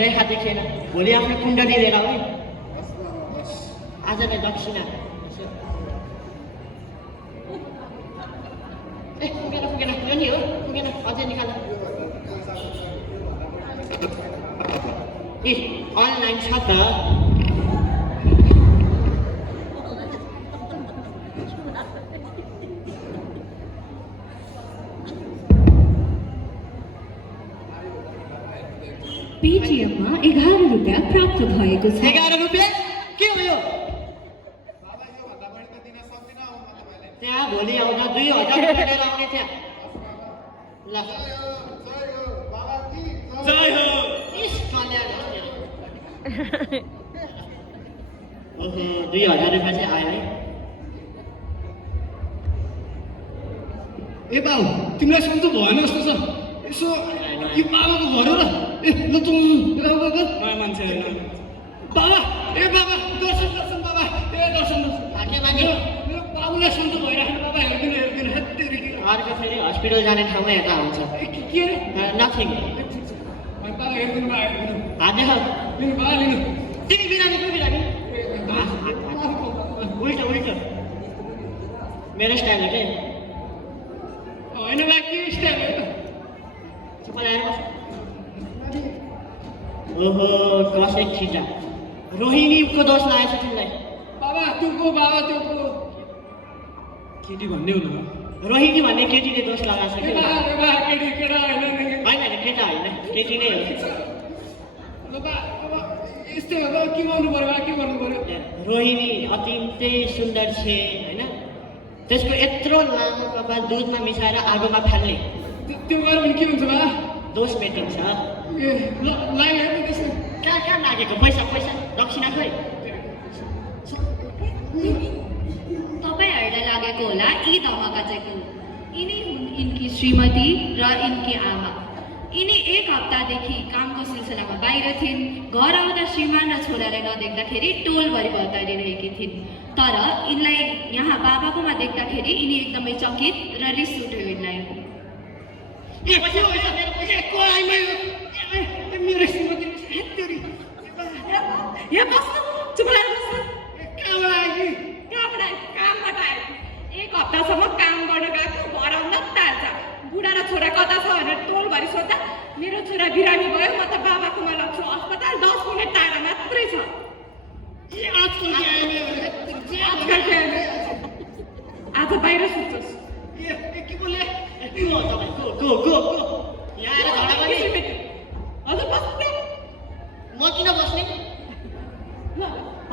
रेखा देखेन भोलि आफ्नो कुण्डली लिएर आऊ है आज नै दक्षिणा ए पुगेन यो नि हो पुगेन अझै निकाल ए अनलाइन छ त पेटीएममा 11 रुपियाँ प्राप्त भएको छ। 11 रुपियाँ के हो यो त्यहाँ भोलि आउँदा 2000 रुपियाँ लिएर आउने त्यहाँ ल जय हो इस कल्याण ओहो 2000 रुपियाँ चाहिँ आयो है ए बाउ तिमीलाई सन्चो भएन जस्तो छ यसो यो बाबाको घर हो र ए ल त नयाँ मान्छे होइन बाबा ए बाबा दर्शन दर्शन बाबा ए दर्शन भाग्य भाग्य मेरो बाबुलाई सन्चो भइराख्नु बाबा हेरिदिनु हेत्तेरी अर्को फेरि हस्पिटल जाने ठाउँमा यता हुन्छ के अरे नथिङ बाबा हेरिदिनु हात देखाऊ लिनु बाबा लिनु तिमी बिरामी को बिरामी उल्टो उल्टो मेरो स्टाइल हो के होइन बा के स्टाइल हो चुप लाएर बस ओहो कसै ठिटा रोहिणीको दोष लागेछ तिमीलाई बाबा तँ को बाबा तँ को केटी भन्ने हो न रोहिणी भन्ने केटीले दोष लगाएको छ ए बा केटी केटा होइन होइन केटा होइन केटी नै हो ल बा अब यस्तै हो के गर्नु पर्यो बा के गर्नु पर्यो रोहिणी अत्यन्तै सुन्दर छे होइन त्यसको यत्रो लामो कपाल दुधमा मिसाएर आगोमा फाल्ने त्यो गर्यो भने के हुन्छ बा दोष मेटिन्छ ए ल लाग्यो हेर्नु त्यसो कहाँ कहाँ लागेको पैसा पैसा दक्षिणा खोइ तपाईहरुलाई लागेको होला यी धमाका चाहिँ यिनी हुन् यिनकी श्रीमती र यिनकी आमा यिनी एक हप्तादेखि कामको सिलसिलामा बाहिर थिइन् घर आउँदा श्रीमान र छोरालाई नदेख्दाखेरि टोलभरि भतारिरहेकी थिइन् तर यिनलाई यहाँ बाबाकोमा देख्दाखेरि यिनी एकदमै चकित र रिस उठ्यो यिनलाई ए पैसा पैसा मेरो पैसा को आइमै मेरो श्रीमती हेत्तेरी यहाँ बस्नु चुप लागेर बस्नु कहाँबाट आयो कहाँबाट आयो? कामबाट आयो एक हप्तासम्म काम गर्न गएको घर आउन तार्छ बुढा र छोरा कता छ भनेर टोलभरि सोद्धा मेरो छोरा बिरामी भयो म त बाबाकोमा लग्छु अस्पताल 10 मिनेट टाढा मात्रै छ आजकल के आयो आज बाहिर सुत्छस् ए के बोले को तपाईँ को यहाँ आएर झगडा गर्ने हजुर बस्ने म किन बस्ने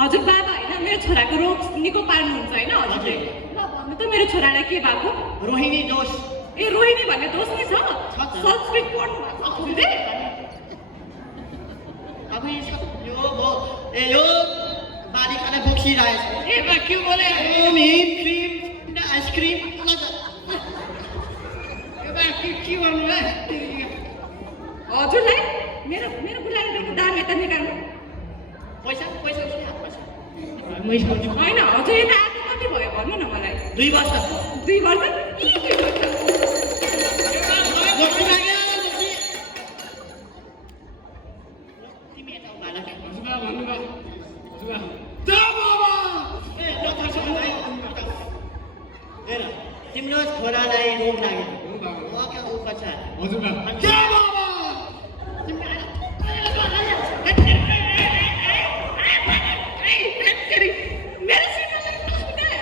हजुर बाबा होइन मेरो छोराको रोग निको पार्नुहुन्छ होइन हजुरले ल भन्नु त मेरो छोरालाई के भएको रोहिणी दोष ए रोहिणी भन्ने दोष नि छ त। संस्कृत पढ्नु भएको छ हजुरले अब यो बारी खाना बोक्सिरहेछ ए बा के बोले हिम क्रिम आइसक्रिम ए बा के गर्नु है हजुरलाई मेरो मेरो बुढाले दिएको दाम यता निकाल्नु पैसा पैसा होइन हजुर यता आएको कति भयो भन्नु न मलाई 2 वर्ष 2 वर्ष के 2 वर्ष दक्षिण आयो दक्षिण तिमी यता बालक हजुरबा भन्नु बा हजुरबा जा बाबा ए नथर्छ हेर तिम्रो छोरालाई रोग लाग्यो म क्या उपचार हजुरबा जा बाबा मेरो श्रीमानलाई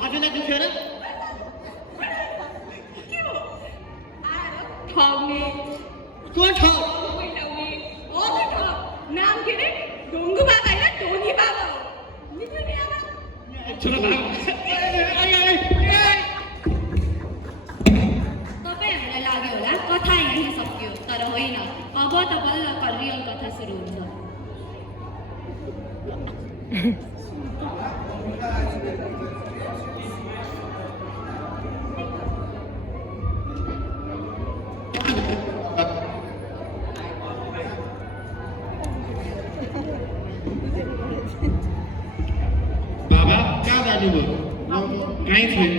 हजुरलाई दुख्यो र के हो आएर ठग्ने को ठाउँ पहिलाउने हजुर ठग नाम के रे ढुङ्गु बाबा होइन ढोनी बाबा हो निको नि आमा छोरा भाग तपाईहरुलाई लाग्यो होला कथा यही सकियो तर होइन अब त बल्ल रियल कथा सुरु हुन्छ बाबा कहाँ जानुभयो कहीँ छैन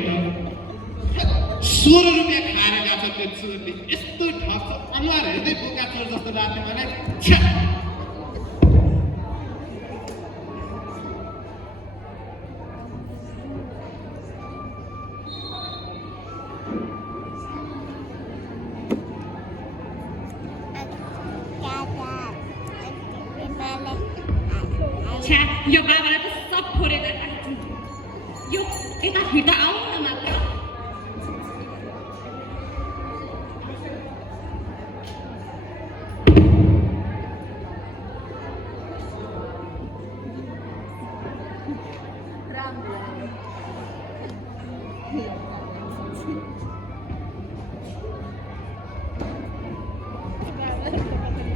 16 रुपियाँ खाएर गएको छ त्यो चोरले यस्तो ठग्छ अनुहार हेर्दै बोका चोर जस्तो लाग्थ्यो मलाई छ्या छ्या यो बाबाले त सब फोरेर राख्छ यो यता फिर्ता आउनु न मात्र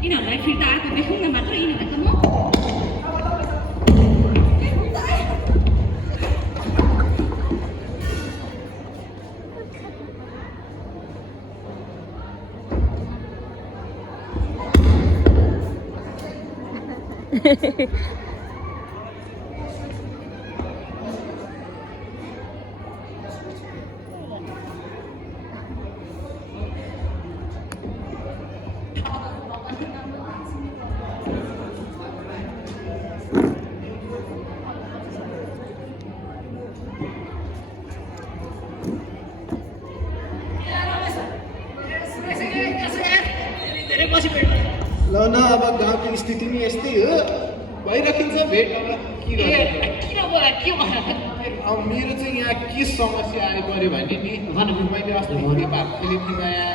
यिनीहरूलाई फिर्ता आएको देखौँ न मात्र यिनीहरूलाई त म ल न अब गाउँको स्थिति नि यस्तै हो भइराखिन्छ भेट अब के गर्नु अब मेरो चाहिँ यहाँ के समस्या आइपऱ्यो भने नि मैले अस्ति भोलि भातले यहाँ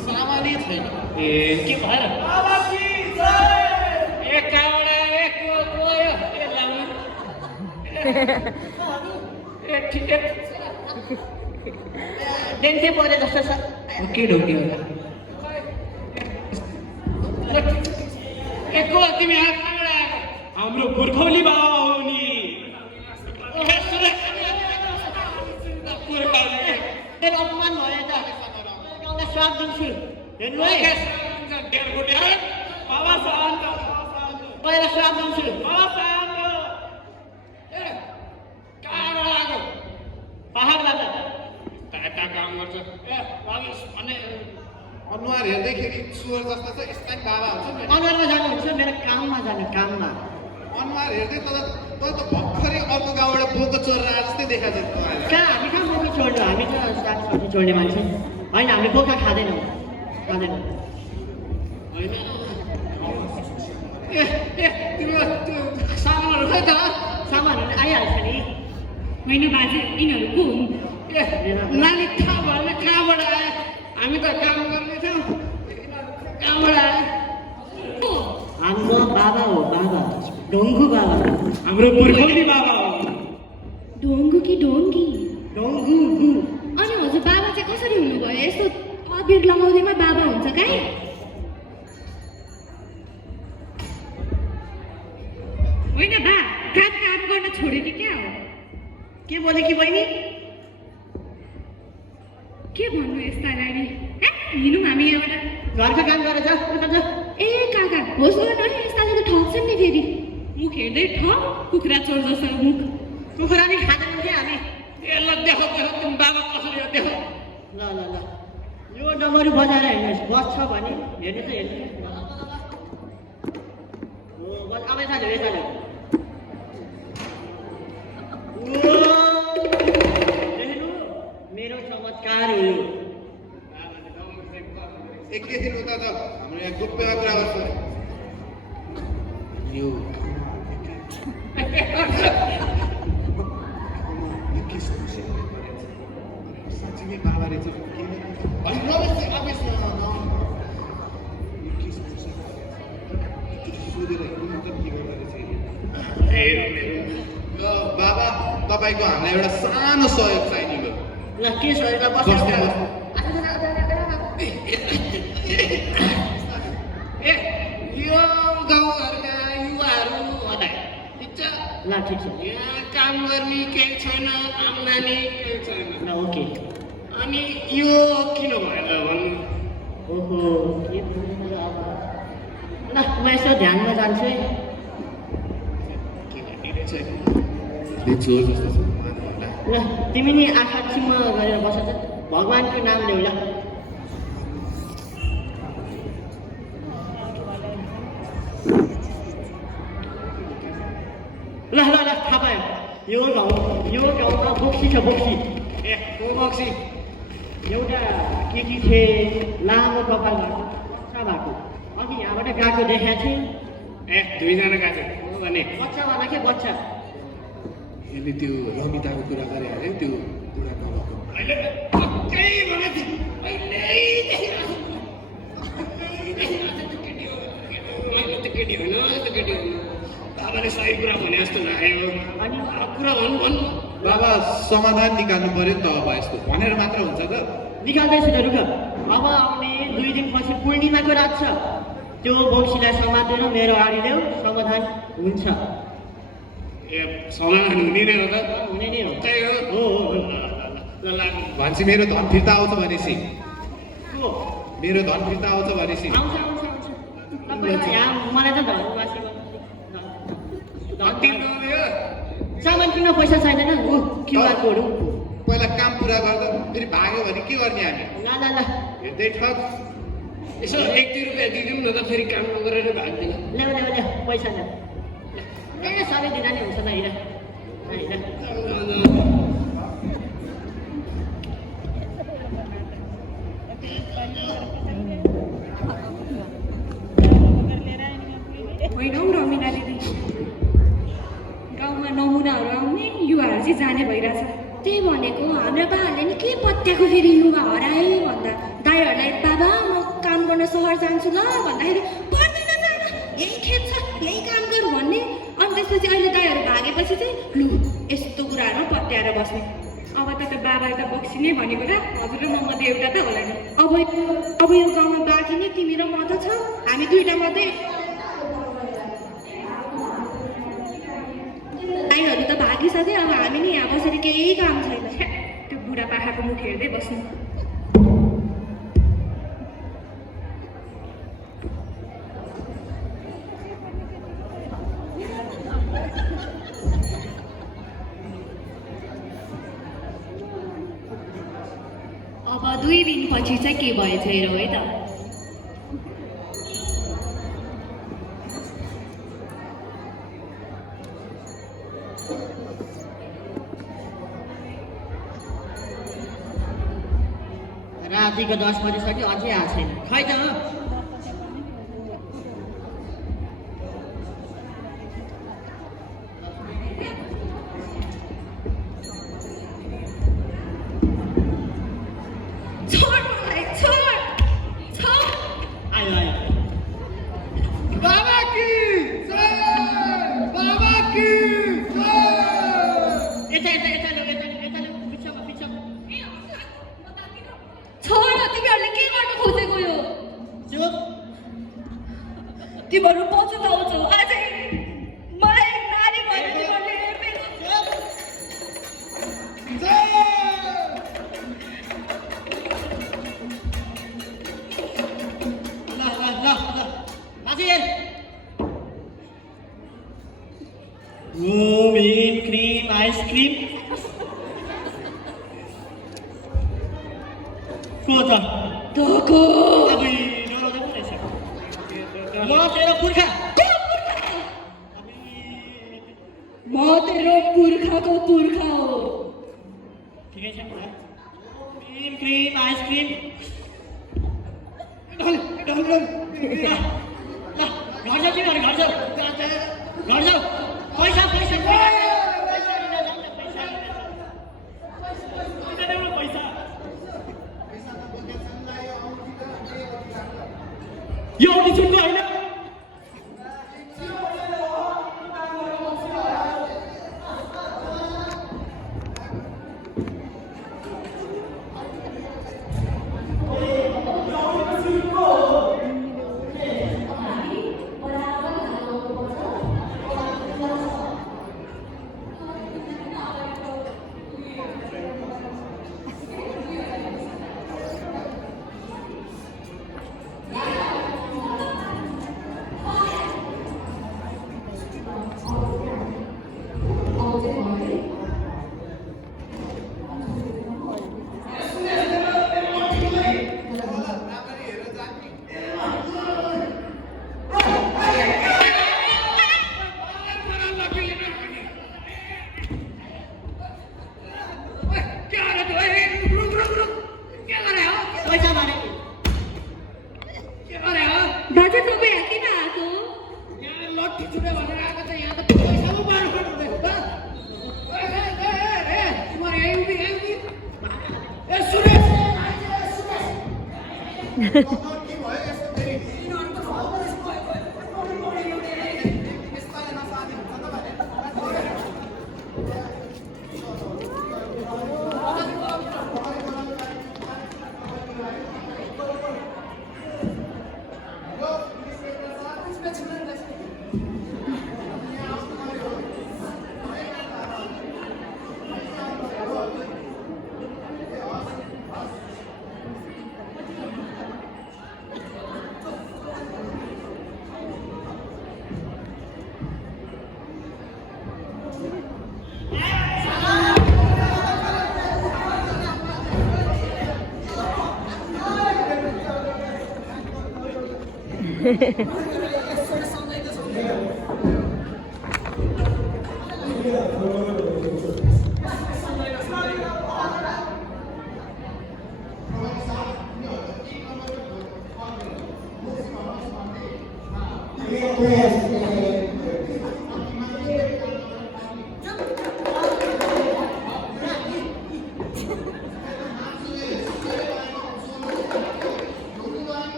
सामानै छैन के भएर डेन्थे परे जस्तो छ के ढोकी होला तिमी हाम्रो पुर्खौली बाबा हो नि अपमान भयो त गाउँलाई स्वाद दिन्छु हेर्नु है पहिला स्वाद दिन्छु पहाडबाट काम गर्छ अनुहार हेर्दैखेरि सुवर जस्तो छ यस्तै बाबा हुन्छ नि अनुहारमा जानुहुन्छ मेरो काममा जाने काममा अनुहार हेर्दै त भर्खरै अर्को गाउँबाट बोको चोरेर आए जस्तै देखाएको छ कहाँ हामी कहाँ बोका छोड्नु हामी त सागसब्जी छोड्ने मान्छे होइन हामीले बोका खाँदैनौँ होइन तिम्रो त्यो सामानहरू खै त सामानहरू आइहाल्छ नि होइन बाजे यिनीहरू को हुन् नानी थाहा भएन कहाँबाट आयो हामी त काम गर्ने थियौँ कहाँबाट आयो हाम्रो बाबा हो बाबा ढोङ्गु बाबा हाम्रो पुर्खौली बाबा हो ढोङ्गु कि ढोङ्गी ढोङ्गु अनि हजुर बाबा चाहिँ कसरी हुनुभयो यस्तो अबिर लगाउँदैमा बाबा हुन्छ काहीँ होइन बा काम गर्न छोड्यो कि क्या हो के बोले कि बहिनी के भन्नु यस्ता नानी हिँडौँ हामी यहाँबाट घरको काम गरेर जा उता जा ए काका होस् न यस्ताले त ठग्छन् नि फेरि मुख हेर्दै ठग कुखुरा चोर जस्तो मुख कुखुरा नि खाँदैनौँ कि हामी ए ल देखो तिमी बाबा कसरी हो देखो ल यो डमरू बजाएर हेर्नुहोस् बस छ भने हेर्नु त हेर्नु बस अब यता हेर्नु मेरो चमत्कार हो एकैछिन उता त हाम्रो यहाँ गुप्तमा कुरा गर्छ यो साँच्चै बाबा रहेछ बाबा तपाईँको हामीलाई एउटा सानो सहयोग चाहियो ल के सहयोग यो गाउँघरका युवाहरू होला ल ठिक छ यहाँ काम गर्ने केही छैन आम्दानी केही छैन ल ओके अनि यो किन भएन भन्नु ओहो के भन्नु अब ल म यसो ध्यानमा जान्छु है के भनिरहेछ चोर जस्तो छ ल तिमी नि आँखा चिम्म गरेर बस त भगवान्को नाम ल्याउ ल थाहा पायो यो गाउँमा बोक्सी छ बोक्सी ए को बक्सी एउटा केटी थिए लामो कपाल भएको अघि यहाँबाट गएको देखाएको थिएँ ए दुईजना गएको भने बच्चा वाला के बच्चा यसले त्यो रमिताको कुरा गरे अरे त्यो कुरा नभएको अहिले पक्कै भने केटी होइन बाबाले सही कुरा भने जस्तो लाग्यो अनि कुरा भन्नु बाबा समाधान निकाल्नु पर्यो नि त अब यस्तो भनेर मात्र हुन्छ त निकाल्दैछु त रुख अब आउने 2 दिनपछि पूर्णिमाको रात छ त्यो बक्सीलाई समातेर मेरो अगाडि ल्याऊ समाधान हुन्छ ए समाधान हुने नै हो त हुने नै हो त्यही हो भन्छ मेरो धन फिर्ता आउँछ भनेपछि मेरो धन फिर्ता आउँछ भनेपछि आउँछ यहाँ मलाई त धनवासी सामान किन्न पैसा छैन क्युआर कोड पहिला काम पुरा गर्दा फेरि भाग्यो भने के गर्ने हामी ल हेर्दै ठग यसो 1-2 रुपियाँ दिदिउँ न त फेरि काम नगरेर भाग्दैन ल्याउ पैसा ल्याउ सबै दिँदा नै हुन्छ त हिँड होइन हौ रमिना दिदी गाउँमा नमुनाहरू आउने युवाहरू चाहिँ जाने भइरहेछ त्यही भनेको हाम्रा बाहरूले नि के पत्याएको फेरि युवा हराए भन्दा दाइहरूलाई बाबा म काम गर्न सहर जान्छु ल भन्दाखेरि पर्दैन जान यही खेत छ यही काम गर भन्ने अनि त्यसपछि अहिले दाइहरू भागेपछि चाहिँ लु यस्तो कुराहरू पत्याएर बस्ने अब त बाबा एउटा बक्सी नै भनेको त हजुर र म मध्ये एउटा त होला नि अब यो गाउँमा बाँकी नै तिमी र म त छ हामी दुईटा मात्रै दाइहरू त भागिसके अब हामी नि यहाँ बसेर केही काम छैन त्यो बुढा पाखाको मुख हेर्दै बस्नु अब 2 दिनपछि चाहिँ के भएछ हेरौँ है त रातिको 10 बजिसक्यो अझै आएको छैन खै त तिमीहरू पछुताउँछौ अझै मलाई नारी भने तिमीहरूले हेर्दै क्रिम आइसक्रिम को त धोको म तेरो पुर्खा म तेरो पुर्खाको पुर्खा हो ठिकै छ क्रिम आइसक्रिम घर जाऊ तिमीहरू घर जाऊ पैसा यो आउने छुट्टो होइन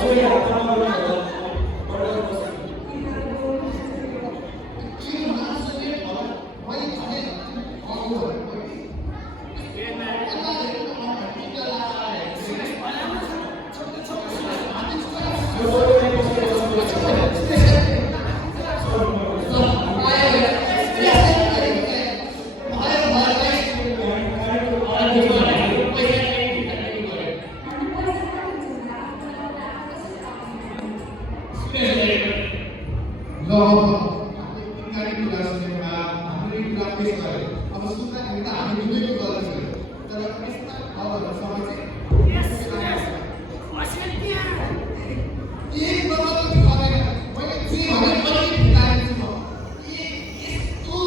저희 아까 तिनकारी कुरा सुनेमा हामीले कुरा पेश गरे अब सुन्दाखेरि त हामी दुवैको गलत गऱ्यौँ तर यस्ता खबरहरूसँग चाहिँ एक गलत गरेन मैले जे भने पनि बिताएको छु म यस्तो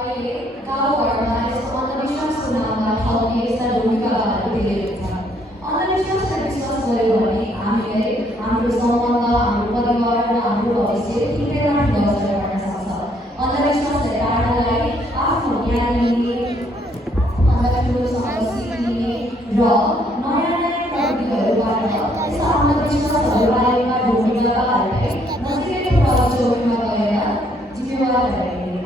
अहिले गाउँघरमा यस्तो अन्धविश्वासको नाममा ठग्ने यस्ता भूमिकाहरू देखेको छ। अन्धविश्वासलाई विश्वास गऱ्यो भने हामीले हाम्रो सम्बन्ध, हाम्रो परिवार र हाम्रो भविष्य ठिकैमा असर गर्न सक्छ। अन्धविश्वासलाई टाढ्नलाई आफ्नो ज्ञान लिने, ठुलोसँग सिक्ने र नयाँ नयाँ प्रविधिहरूबाट यस्ता अन्धविश्वासहरू बारेमा ढोग्नेहरूलाई नजिकैको प्रचोरमा गएर जिम्मेवार गराइने।